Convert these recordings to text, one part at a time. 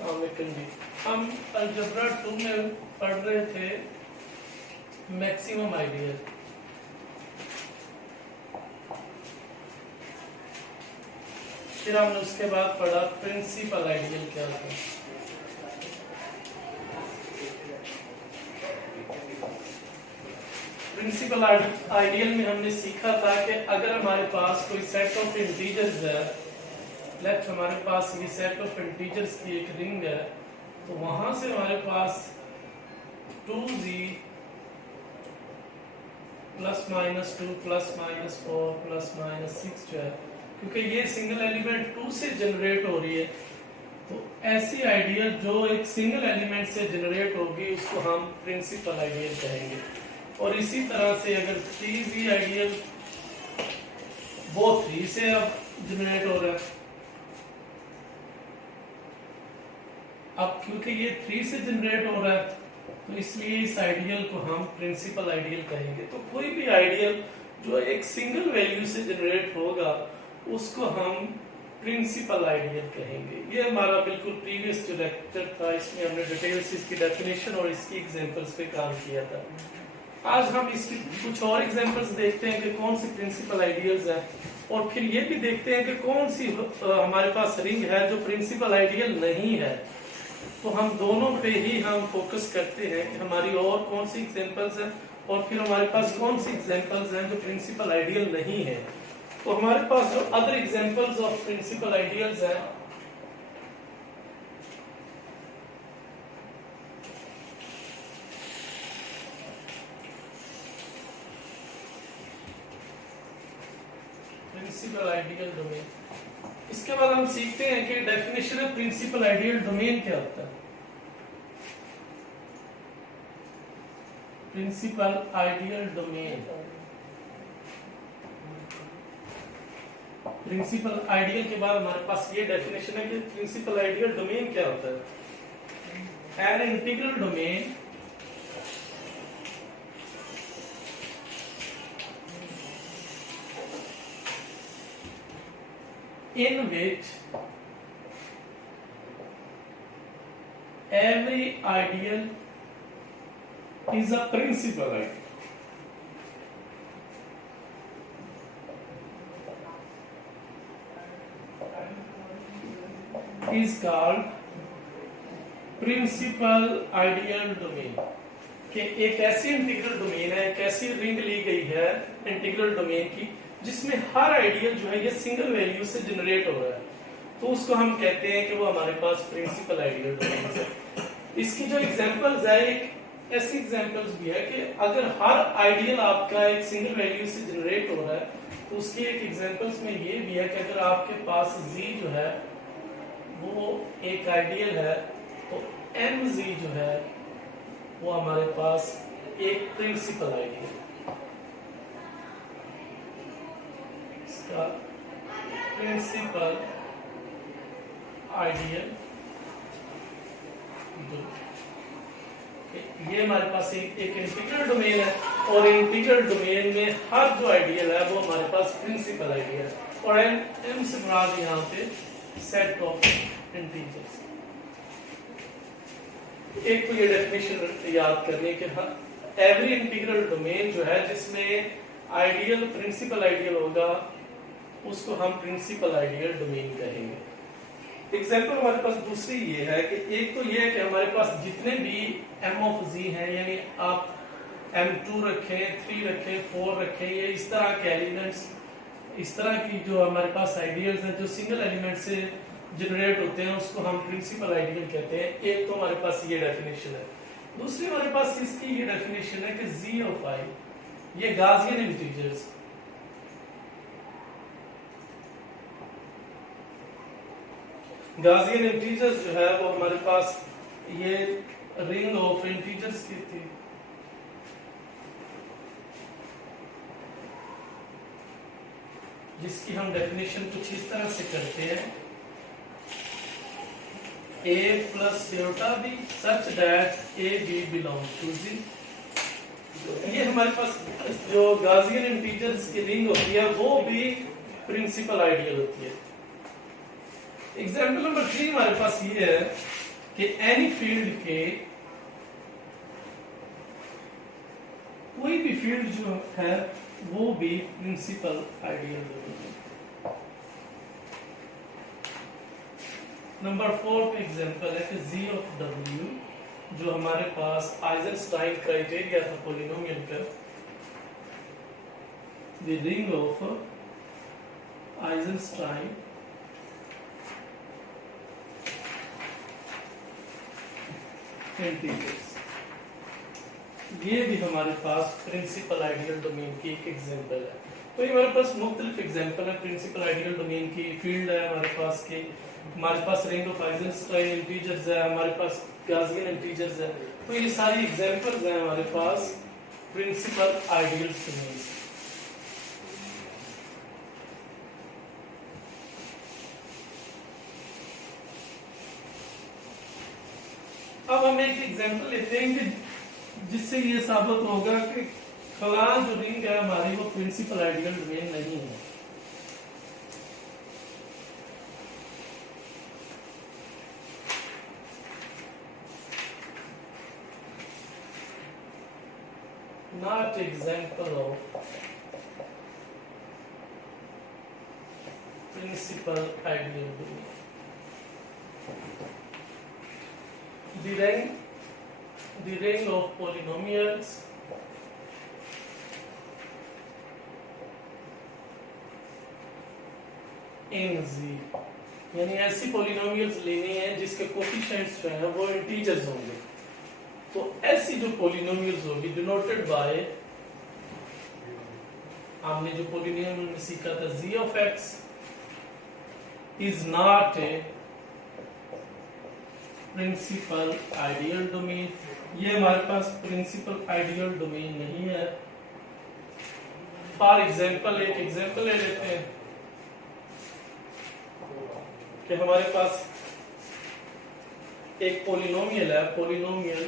हम अलजेब्रा 2 में पढ़ रहे थे मैक्सिमम आइडियल। फिर हमने उसके बाद पढ़ा प्रिंसिपल आइडियल क्या होता है। प्रिंसिपल आइडियल में हमने सीखा था कि अगर हमारे पास कोई सेट ऑफ इंटीजर्स है, लेट हमारे पास ये सेट ऑफ इंटीजर्स की एक रिंग है, तो वहां से हमारे पास 2z plus minus 2 plus minus 4 plus minus 6 जो है, क्योंकि ये सिंगल एलिमेंट 2 से जनरेट हो रही है, तो ऐसी आइडियल जो एक सिंगल एलिमेंट से जनरेट होगी उसको हम प्रिंसिपल आइडियल कहेंगे। और इसी तरह से अगर 3z आइडियल वो 3 से अब जनरेट हो रहा है, अब क्योंकि ये 3 से जनरेट हो रहा है तो इसलिए इस आइडियल को हम प्रिंसिपल आइडियल कहेंगे। तो कोई भी आइडियल जो एक सिंगल वैल्यू से जनरेट होगा उसको हम प्रिंसिपल आइडियल कहेंगे। ये हमारा बिल्कुल प्रीवियस जो लेक्चर था, इसमें हमने डिटेल से इसकी डेफिनेशन और इसकी एग्जांपल्स पे काम किया था। आज हम इसकी कुछ और एग्जांपल्स देखते हैं कि कौन सी प्रिंसिपल आइडियल्स हैं, और फिर ये भी देखते हैं कि कौन सी हमारे पास रिंग है जो प्रिंसिपल आइडियल नहीं है। तो हम दोनों पे ही हम फोकस करते हैं कि हमारी और कौन सी एग्जांपल्स हैं और फिर हमारे पास कौन सी एग्जांपल्स हैं जो प्रिंसिपल आइडियल नहीं है। तो हमारे पास जो other examples of principal ideals हैं, प्रिंसिपल आइडियल डोमेन। इसके बाद हम सीखते हैं कि definition of principal ideal domain क्या होता है। Principal ideal domain, principal ideal के बाद हमारे पास ये डेफिनेशन है कि प्रिंसिपल आइडियल डोमेन क्या होता है। An integral domain in which every ideal is a principal ideal is called principal ideal domain. कि एक ऐसी इंटीग्रल डोमेन है, एक ऐसी रिंग ली गई है इंटीग्रल डोमेन की जिसमें हर आइडियल जो है ये सिंगल वैल्यू से जनरेट हो रहा है, तो उसको हम कहते हैं कि वो हमारे पास प्रिंसिपल आइडियल डोमेन है। इसकी जो एग्जांपल्स है, एक ऐसी एग्जांपल्स भी है कि अगर हर आइडियल आपका एक सिंगल वैल्यू से जनरेट हो रहा है, तो उसकी एक एग्जांपल्स में ये भी है कि अगर आपके पास z जो है वो एक आइडियल है, तो mz जो है वो हमारे पास एक प्रिंसिपल आइडियल है। प्रिंसिपल आइडियल, ये हमारे पास एक इंटीग्रल डोमेन है, और इंटीग्रल डोमेन में हर जो आइडियल है वो हमारे पास प्रिंसिपल आइडियल है, और एम से मुराद यहाँ पे सेट ऑफ इंटीजर्स। एक तो ये डेफिनेशन याद करनी कि एवरी इंटीग्रल डोमेन जो है जिसमें आइडियल प्रिंसिपल आइडियल होगा उसको हम प्रिंसिपल आइडियल डोमेन कहेंगे। एग्जांपल हमारे पास दूसरी ये है कि एक तो ये है कि हमारे पास जितने भी m ऑफ z हैं, यानी आप m2 रखें, 3 रखें, 4 रखें, ये इस तरह के एलिमेंट्स, इस तरह की जो हमारे पास आइडियल्स हैं जो सिंगल एलिमेंट से जनरेट होते हैं उसको हम प्रिंसिपल आइडियल कहते हैं। एक तो हमारे पास ये डेफिनेशन है। दूसरी हमारे पास इसकी ये डेफिनेशन है कि z ऑफ i, ये गॉसियन इंटीजर्स, गॉसियन इंटीजर्स जो है वो हमारे पास ये रिंग ऑफ इंटीजर्स की थी, जिसकी हम डेफिनेशन कुछ इस तरह से करते हैं, a plus iota b such that a b belongs to z। ये हमारे पास जो गॉसियन इंटीजर्स की रिंग होती है वो भी प्रिंसिपल आइडियल होती है। एग्जाम्पल नंबर 3 हमारे पास ये है कि एनी फील्ड के कोई भी फील्ड जो है वो भी प्रिंसिपल आइडियल डोमेन है। नंबर 4 पे एग्जांपल है कि जी ऑफ डब्ल्यू, जो हमारे पास आइजनस्टाइन क्राइटेरिया था पॉलिनोमियल का, द रिंग ऑफ आइजनस्टाइन इंटीजर्स, ये भी हमारे पास प्रिंसिपल आइडियल डोमेन की एक एग्जांपल है। तो ये हमारे पास मुख्तलिफ एग्जांपल है प्रिंसिपल आइडियल डोमेन की। फील्ड है हमारे पास रिंग ऑफ आइजनस्टाइन इंटीजर्स है, हमारे पास गॉसियन इंटीजर्स है। तो ये सारी एग्जांपल्स हैं हमारे पास प्रिंसिपल आइडियल डोमेन। अब हम एक एग्जांपल लेते हैं कि जिससे ये साबित होगा कि फलां जो रिंग है हमारी वो प्रिंसिपल आइडियल डोमेन नहीं है। Not example of principal ideal domain. The ring of polynomials in Z, यानी ऐसी पॉलिनोमियल्स लेनी है जिसके कोफिशिएंट्स जो है वो इंटीजर्स होंगे। तो ऐसी जो पॉलिनोमियल्स होगी डिनोटेड बाय, हमने जो पॉलिनोमियल सीखा था z of x is not a principal ideal domain, ये हमारे पास प्रिंसिपल आइडियल डोमेन नहीं है। फॉर एग्जांपल एक एग्जांपल ले लेते हैं कि हमारे पास एक पॉलिनोमियल है, polynomial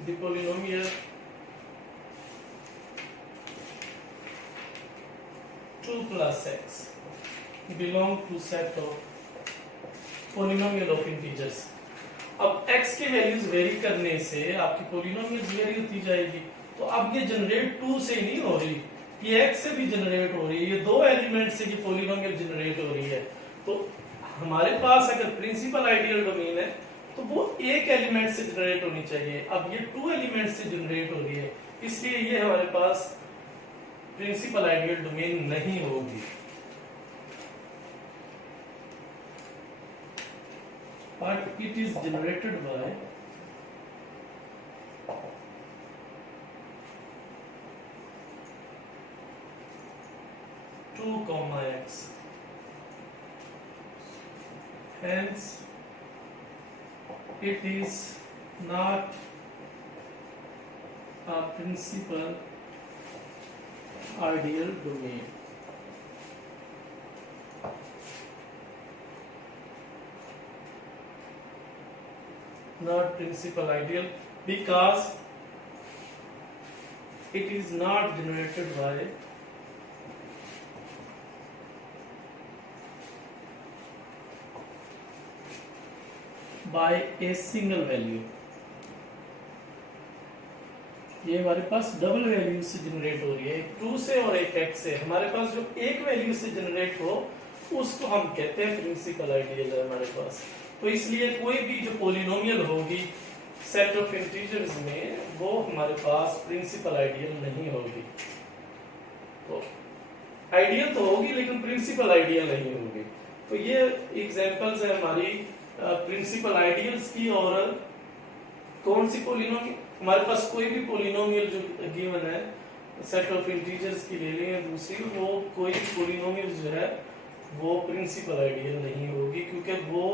the polynomial 2 plus x belong to set of polynomial of integers। अब x के वैल्यूज वेरी करने से आपकी पॉलिनोमियल्स वेरी होती जाएगी। तो अब ये जनरेट 2 से नहीं हो रही, ये x से भी जनरेट हो रही है, ये दो एलिमेंट से ये पॉलिनोमियल जनरेट हो रही है। तो हमारे पास अगर प्रिंसिपल आइडियल डोमेन है तो वो एक एलिमेंट से जनरेट होनी चाहिए। अब ये 2 एलिमेंट से जनरेट हो रही है, इसलिए ये हमारे पास प्रिंसिपल आइडियल डोमेन नहीं होगी। But it is generated by two comma x, hence it is not a principal ideal domain। Not principal ideal because it is not generated by a single value। ये हमारे पास double value से generate हो रही है, एक 2 से और एक x से। हमारे पास जो एक वैल्यू से जनरेट हो उसको हम कहते हैं प्रिंसिपल आइडियल है हमारे पास। तो इसलिए कोई भी जो पॉलिनोमियल होगी सेट ऑफ इंटीजर्स में वो हमारे पास प्रिंसिपल आइडियल नहीं होगी। तो आइडियल तो होगी लेकिन प्रिंसिपल आइडियल नहीं होगी। तो ये एग्जांपल्स है हमारी प्रिंसिपल आइडियल्स की। और कौन सी पॉलिनोमियल, हमारे पास कोई भी पॉलिनोमियल जो गिवन है सेट ऑफ इंटीजर्स की ले लें, दूसरी वो कोई पॉलिनोमियल जो है वो प्रिंसिपल आइडियल नहीं होगी क्योंकि वो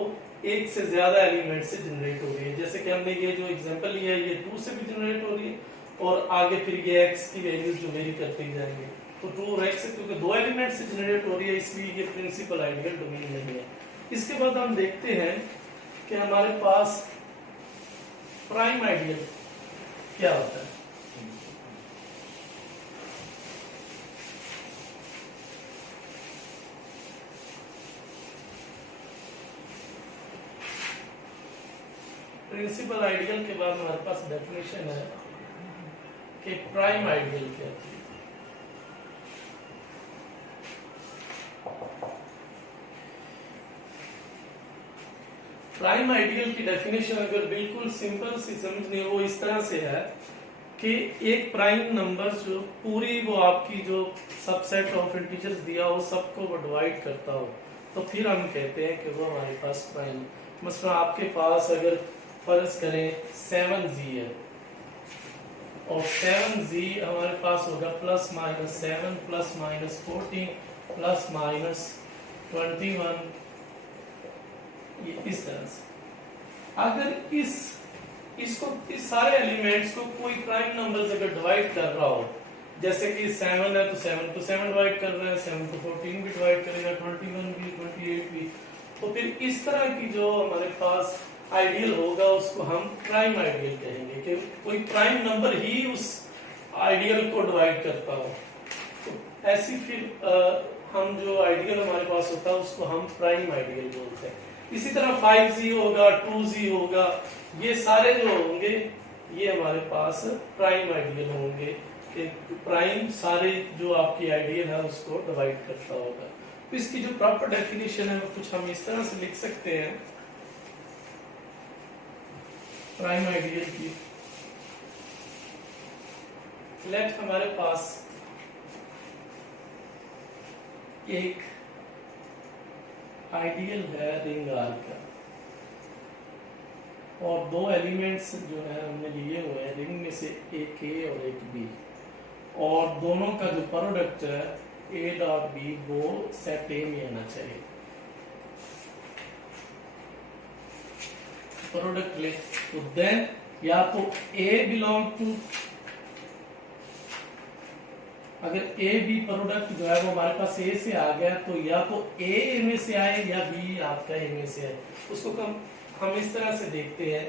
एक से ज्यादा एलिमेंट से जनरेट हो रही है। जैसे कि हमने ये जो एग्जांपल लिया है ये 2 से भी जनरेट हो रही है और आगे फिर ये x की वैल्यूज जो वेरी करते ही जाएंगे। तो 2 और x क्योंकि दो एलिमेंट से जनरेट हो रही है इसलिए ये प्रिंसिपल आइडियल डोमेन नहीं है। इसके बाद हम देखते हैं कि हमारे पास प्राइम आइडियल क्या होता है। प्रिंसिपल आइडियल के बाद हमारे पास डेफिनेशन है कि प्राइम आइडियल क्या है। प्राइम आइडियल की डेफिनेशन अगर बिल्कुल सिंपल सी समझनी हो वो इस तरह से है कि एक प्राइम नंबर जो पूरी वो आपकी जो सबसेट ऑफ इंटीजर्स दिया हो सबको वो डिवाइड करता हो, तो फिर हम कहते हैं कि वो हमारे पास प्राइम। मसलन आपके पास अगर फर्ज करें 7z है और 7z हमारे पास होगा plus minus 7 plus minus 14 plus minus 21, ये इस तरह से। अगर इसको इस सारे एलिमेंट्स को कोई प्राइम नंबर से अगर डिवाइड कर रहा हो, जैसे कि 7 है तो 7 को 7 डिवाइड कर रहा है, 7 को 14 भी डिवाइड करेगा, 21 भी, 28 भी, तो फिर इस तरह की जो हमारे पास आइडियल होगा उसको हम प्राइम आइडियल कहेंगे कि कोई प्राइम नंबर ही उस आइडियल को डिवाइड करता हो। तो ऐसी फिर हम जो आइडियल हमारे पास होता है उसको हम प्राइम आइडियल बोलते हैं। इसी तरह 5z होगा, 2z होगा, ये सारे जो होंगे ये हमारे पास प्राइम आइडियल होंगे कि प्राइम सारे जो आपकी आइडियल है उसको डिवाइड करता होगा। तो इसकी जो प्रॉपर डेफिनेशन है वो कुछ हम इस तरह से लिख सकते हैं प्राइम आइडियल की। लेट हमारे पास एक आइडियल है रिंग आर का और दो एलिमेंट्स जो है हमने लिए हुए हैं रिंग में से एक ए और एक बी, और दोनों का जो प्रोडक्ट है ए डॉट बी वो सेट ए में आना चाहिए। प्रोडक्ट ले तो देन या तो ए बिलोंग टू, अगर ए बी प्रोडक्ट जो है वो हमारे पास ए से आ गया तो या तो ए में से आए या बी आपका ए में से आए। उसको हम इस तरह से देखते हैं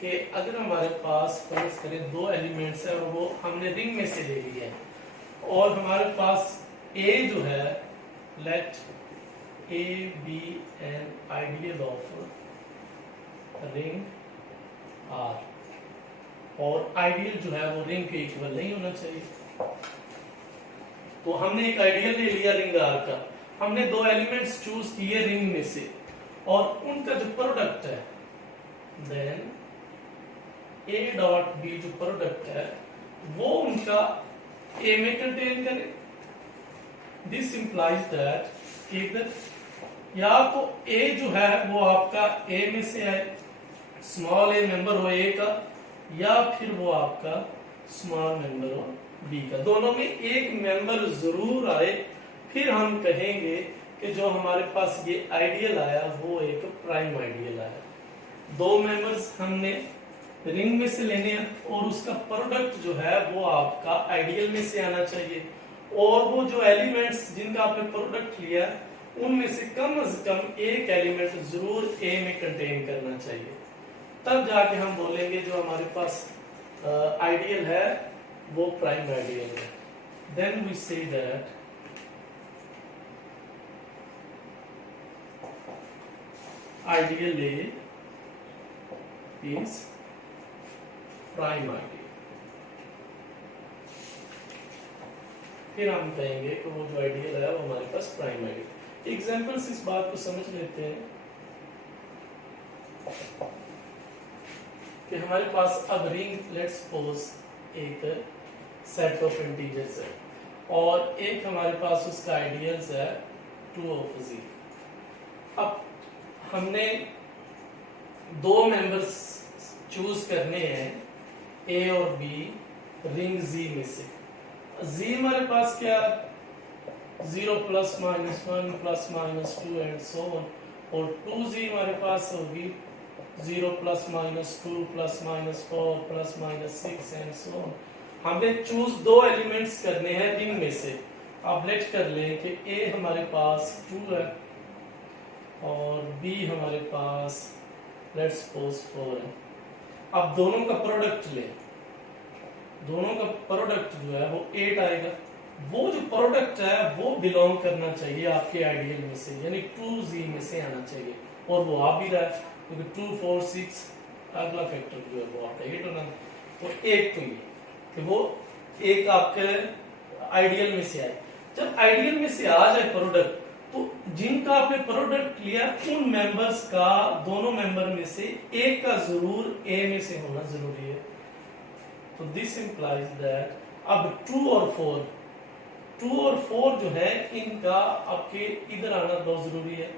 कि अगर हमारे पास फर्ज करें दो एलिमेंट्स है और वो हमने रिंग में से ले लिया है और हमारे पास ए जो है let A be an ideal of ring R, और आइडियल जो है वो रिंग के इक्वल नहीं होना चाहिए। तो हमने एक आइडियल ले लिया रिंग आर का, हमने दो एलिमेंट्स चूज किए रिंग में से और उनका जो प्रोडक्ट है देन ए डॉट बी जो प्रोडक्ट है वो उनका ए में कंटेन करे। दिस इंप्लाइज दैट इधर या तो ए जो है वो आपका ए में से आए, स्मॉल ए मेंबर हो ए का, या फिर वो आपका स्मॉल मेंबर हो बी का, दोनों में एक मेंबर जरूर आए, फिर हम कहेंगे कि जो हमारे पास ये आइडियल आया वो एक प्राइम आइडियल आया। दो मेंबर्स हमने रिंग में से लेने हैं और उसका प्रोडक्ट जो है वो आपका आइडियल में से आना चाहिए, और वो जो एलिमेंट्स जिनका आपने प्रोडक्ट लिया उनमें से कम एक एलिमेंट जरूर ए में कंटेन करना चाहिए, तब जाके हम बोलेंगे जो हमारे पास आइडियल है वो प्राइम आइडियल है। Then we say that ideal A is prime ideal. फिर हम कहेंगे कि वो जो आइडियल है वो हमारे पास प्राइम आइडियल। एग्जांपल से इस बात को समझ लेते हैं कि हमारे पास अब रिंग लेट्स सपोज एक सेट ऑफ इंटीजर्स है और एक हमारे पास उसका आइडियल्स है 2 ऑफ z। अब हमने दो मेंबर्स चूज करने हैं ए और बी रिंग z में से। z हमारे पास क्या 0 plus minus 1 plus minus 2 and so on, और 2z हमारे पास होगी 0 plus minus 2 plus minus 4 plus minus 6 and so on. हमने चूज दो एलिमेंट्स करने हैं रिंग में से। अब लेट कर लें कि ए हमारे पास 2 है और बी हमारे पास लेट्स सपोज 4 है। अब दोनों का प्रोडक्ट ले, दोनों का प्रोडक्ट जो है वो 8 आएगा। वो जो प्रोडक्ट है वो बिलोंग करना चाहिए आपके आइडियल में से, यानी 2z में से आना चाहिए, और वो आ भी रहा है क्योंकि 2 4 6 अगला फैक्टर जो है वो आपका 8 होना। तो एक तो ये कि वो एक आपके आइडियल में से आए। जब आइडियल में से आ जाए प्रोडक्ट, तो जिनका आपने प्रोडक्ट लिया उन मेंबर्स का, दोनों मेंबर में से एक का जरूर ए में से होना जरूरी है। तो दिस इंप्लाइज दैट अब 2 और 4 जो है इनका आपके इधर आना बहुत जरूरी है,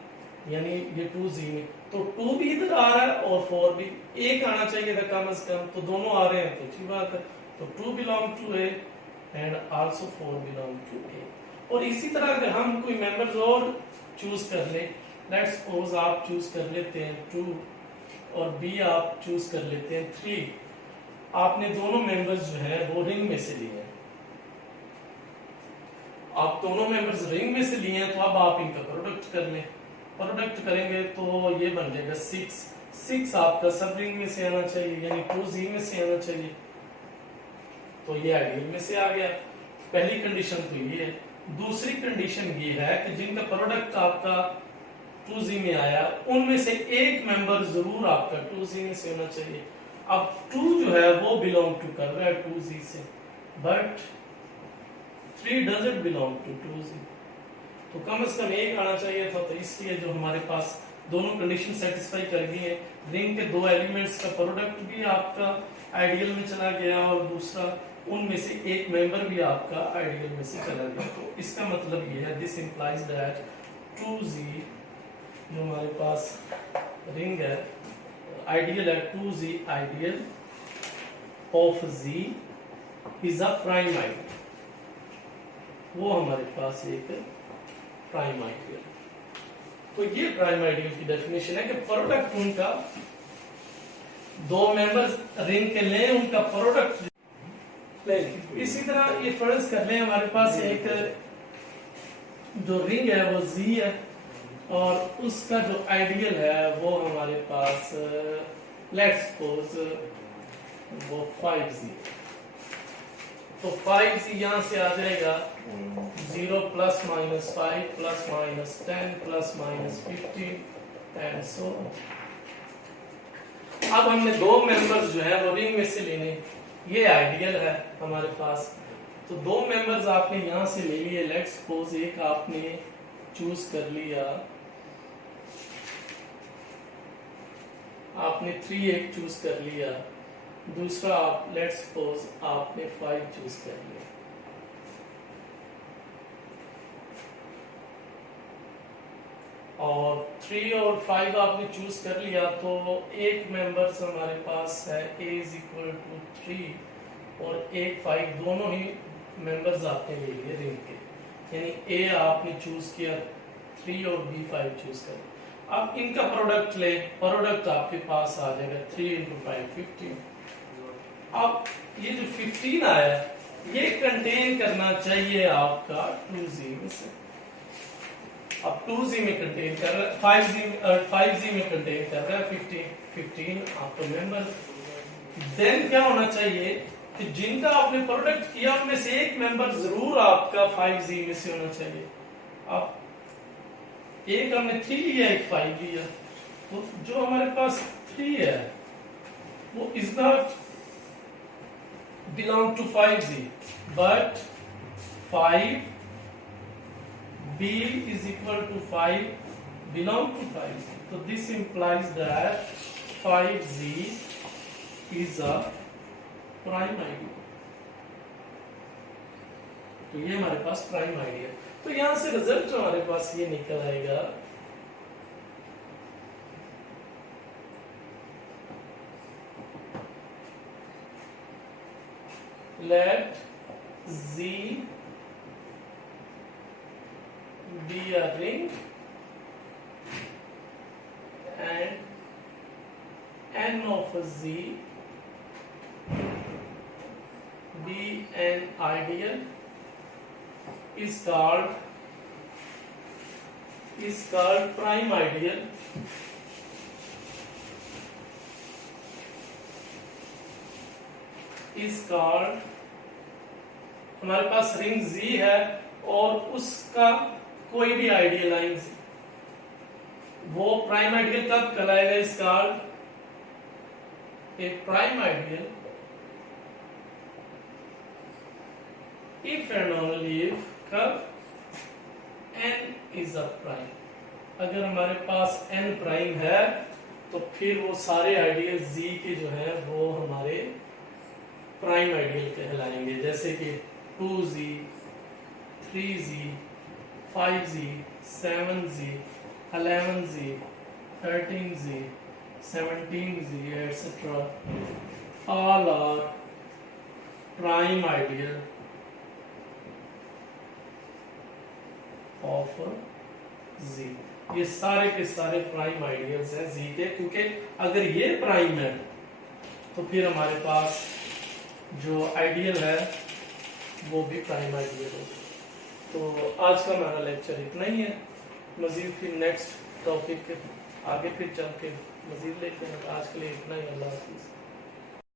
यानी ये 2Z में, तो 2 भी इधर आ रहा है और 4 भी, एक आना चाहिए था कम से कम, तो दोनों आ रहे हैं तो अच्छी बात है। तो 2 belong to A and also 4 belong to A. और इसी तरह अगर हम कोई मेंबर्स और चूज कर ले, लेट्स सपोज आप चूज कर लेते हैं 2 और बी आप चूज कर लेते हैं 3, आपने दोनों मेंबर्स जो है वो रिंग में से लिए हैं, आप दोनों मेंबर्स रिंग में से लिए हैं, तो अब आप इनका प्रोडक्ट कर लें। प्रोडक्ट करेंगे तो ये बन जाएगा 6 आपका सब रिंग में से आना चाहिए, यानी 2Z में से आना चाहिए, तो ये आइडियल में से आ गया। पहली कंडीशन तो ये है। दूसरी कंडीशन ये है कि जिनका प्रोडक्ट आपका 2Z में आया उनमें से एक मेंबर जरूर आपका 2Z में से होना चाहिए। अब 2 जो है वो बिलोंग टू कर रहा है 2Z से, but 3 doesn't belong to 2Z, तो कम से कम एक आना चाहिए था। तो इसलिए जो हमारे पास दोनों कंडीशन सेटिस्फाई कर गई है, रिंग के दो एलिमेंट्स का प्रोडक्ट भी आपका आइडियल में चला गया और दूसरा उनमें से एक मेंबर भी आपका आइडियल में से चला गया। तो इसका मतलब ये है, दिस इंप्लाइज दैट 2Z जो हमारे पास रिंग है आइडियल है, 2Z ideal of Z is a prime ideal, वो हमारे पास एक प्राइम आइडियल। तो ये प्राइम आइडियल की डेफिनेशन है कि प्रोडक्ट उनका, दो मेंबर्स रिंग के लें, उनका प्रोडक्ट लें। इसी तरह ये फर्ज कर लें हमारे पास एक जो रिंग है वो Z है और उसका जो आइडियल है वो हमारे पास लेट्स सपोज वो 5Z। तो 5Z यहां से आ जाएगा 0 plus minus 5 plus minus 10 plus minus 15 and so. अब हमने दो मेंबर्स जो है वो रिंग में से लेने, ये आइडियल है हमारे पास। तो दो मेंबर्स आपने यहां से ले लिए, लेट्स सपोज एक आपने चूज कर लिया, आपने 3 एक चूज कर लिया, दूसरा आप लेट्स सपोज आपने 5 चूज कर लिया। और 3 और 5 आपने चूज कर लिया, तो एक मेंबर्स हमारे पास है a इज इक्वल टू 3 और एक 5, दोनों ही मेंबर्स आपने ले लिए रिंग के, यानी a आपने चूज किया 3 और b 5 चूज कर। अब इनका प्रोडक्ट ले, प्रोडक्ट आपके पास आ जाएगा 3 × 5 15। अब ये जो 15 आया ये कंटेन करना चाहिए आपका 2Z में से। अब 2Z में कंटेन कर रहा है, 5Z में कंटेन कर रहा है 15 आपका मेंबर। देन क्या होना चाहिए कि जिनका आपने प्रोडक्ट किया उनमें से एक मेंबर जरूर आपका 5Z में से होना चाहिए। अब एक हमने 3 लिया, एक 5 लिया, तो जो हमारे पास 3 है वो is not belong to 5Z, but 5b is equal to 5 belong to 5Z. So this implies that 5Z is a prime ideal. तो ये हमारे पास प्राइम आइडियल। तो यहां से रिजल्ट हमारे पास ये निकल आएगा, let Z be a ring and n of Z be an ideal is called prime ideal is called, हमारे पास रिंग Z है और उसका कोई भी आइडियल लाइन वो प्राइम आइडियल कब कहलाएगा, इस called a prime ideal if and only if कब n is a prime, अगर हमारे पास n प्राइम है तो फिर वो सारे आइडियल z के जो है वो हमारे प्राइम आइडियल कहलाएंगे, जैसे कि 2z, 3z, 5z, 7z, 11z, 13z, 17z, etc. all are prime ideal of z. ये सारे के सारे प्राइम आइडियल्स हैं z के, क्योंकि अगर ये प्राइम है तो फिर हमारे पास जो आइडियल है वो भी प्राइम आइडियल होगा। तो आज का हमारा लेक्चर इतना ही है, मजीद फिर नेक्स्ट टॉपिक आगे फिर चल के मजीद लेते हैं। आज के लिए इतना ही, अल्लाह हाफिज़।